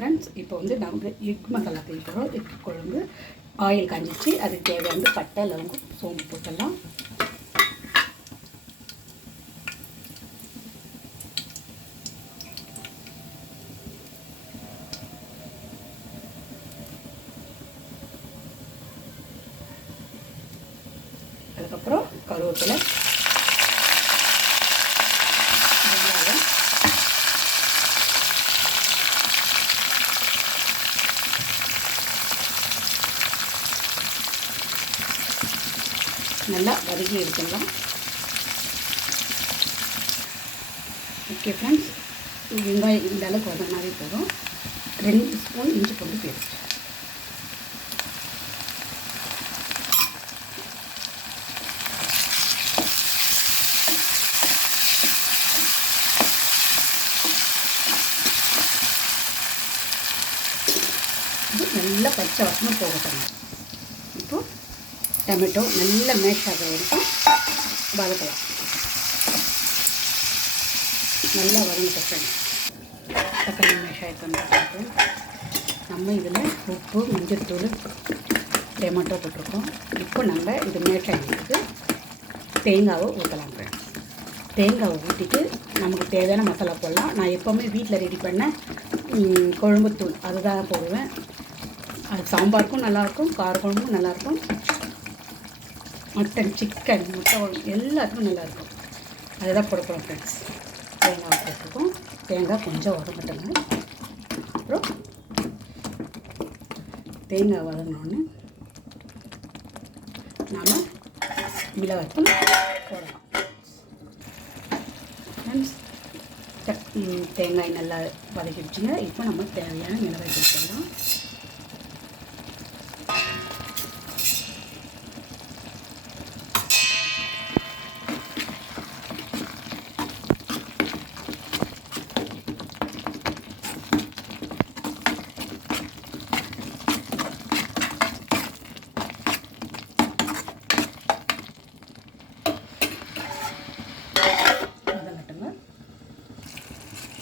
Friends, இப்போ வந்து நம்ம எக் மசாலா செய்ய போகிறோம். எக் குழம்பு ஆயில் காஞ்சிச்சு, அதுக்கு தேவையான பட்டை, லவங்கம், சோம்பு போட்டுடலாம். அதுக்கப்புறம் கருவேப்பிலை, வெங்காயம், நல்லா வதக்கி எடுத்துடலாம். ஓகே ஃப்ரெண்ட்ஸ், வெங்காயம் இந்த அளவுக்கு வதங்கினாவே போதும். 2 ஸ்பூன் இஞ்சி பூண்டு பேஸ்ட், நல்லா பச்சை வாசனை போகட்டும். இப்போது டொமேட்டோ நல்லா மேஷ் ஆகிற வரைக்கும் வதக்கலாம். நல்லா வதங்கிட்ட ஃப்ரெண்ட்ஸ், தக்காளி மேஷ் ஆகிட்டு நம்ம இதில் உப்பு, மஞ்சள்தூள், டொமேட்டோ போட்டிருக்கோம். இப்போ நம்ம இது மேஷ் ஆகிட்டு தேங்காவை ஊற்றலாம் ஃப்ரெண்ட்ஸ். தேங்காவை ஊற்றிட்டு நமக்கு தேவையான மசாலா போடலாம். நான் எப்போவுமே வீட்டில் ரெடி பண்ண குழம்புத்தூள் அதுதான் போடுவேன். அது சாம்பாருக்கும் நல்லாயிருக்கும், கார குழம்பும் நல்லாயிருக்கும், மட்டன், சிக்கன், முட்டை குழம்பு எல்லாத்துக்கும் நல்லாயிருக்கும். அதுதான் போட போகிறோம் ஃப்ரெண்ட்ஸ். தேங்காய் போட்டிருக்கோம். தேங்காய் கொஞ்சம் வதங்கட்டுங்க. அப்புறம் தேங்காய் வதங்கினோன்னு நாம் மிளகாய்த்தூள் போடலாம் ஃப்ரெண்ட்ஸ். தேங்காய் நல்லா வதக்கிடுச்சுங்க. இப்போ நம்ம தேவையான மிளகாய்த்தூள் போடலாம்.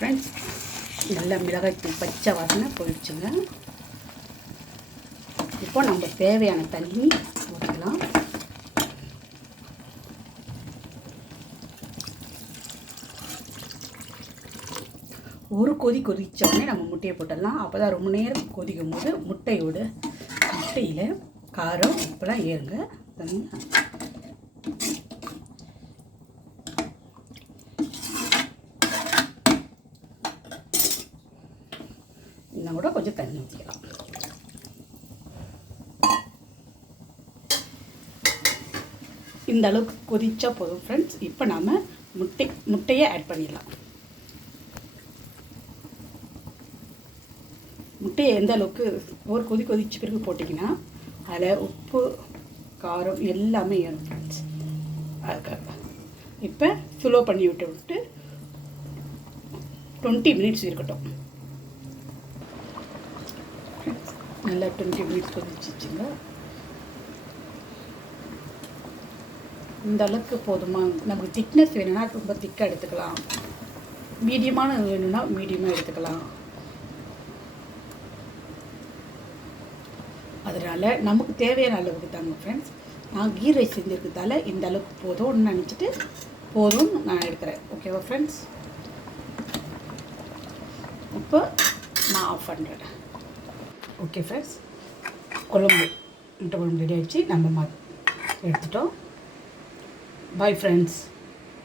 ஃப்ரெண்ட்ஸ், நல்லா மிளகாய்த்தூள் பச்சை வாசனை போயிடுச்சுங்க. இப்போ நம்ம தேவையான தண்ணி ஊற்றிக்கலாம். ஒரு கொதி கொதித்தோடனே நம்ம முட்டையை போட்டுடலாம். அப்போ தான் ரொம்ப நேரம் கொதிக்கும் போது முட்டையில் காரம் உப்புலாம் ஏறுங்க. இன்னும் கூட கொஞ்சம் தண்ணி ஊற்றிக்கலாம். இந்த அளவுக்கு கொதிச்சா போதும் ஃப்ரெண்ட்ஸ். இப்போ நாம் முட்டையை ஆட் பண்ணிடலாம். முட்டையை எந்த அளவுக்கு ஒரு கொதிச்ச பிறகு போட்டிங்கன்னா அதில் உப்பு, காரம் எல்லாமே ஏறும் ஃப்ரெண்ட்ஸ். அதுக்காக இப்போ ஸ்லோ பண்ணி விட்டு 20 மினிட்ஸ் இருக்கட்டும். நல்லா 20 மினிட்ஸ் கொதிச்சிச்சுங்க. இந்த அளவுக்கு போதுமா? நமக்கு திக்னஸ் வேணும்னா ரொம்ப திக்காக எடுத்துக்கலாம், மீடியமான வேணும்னா மீடியமாக எடுத்துக்கலாம். அதனால் நமக்கு தேவையான அளவுக்கு தாங்க ஃப்ரெண்ட்ஸ். நான் கீ ரைஸ் செஞ்சுருக்கிறதால இந்த அளவுக்கு போதும்னு நினச்சிட்டு போதும்னு நான் எடுக்கிறேன். ஓகேவா ஃப்ரெண்ட்ஸ்? இப்போ நான் ஆஃப் பண்ணுறேன். ஓகே ஃப்ரெண்ட்ஸ், முட்டை குழம்பு ரெடி ஆகிடுச்சு. நம்ம எடுத்துட்டோம். Bye friends.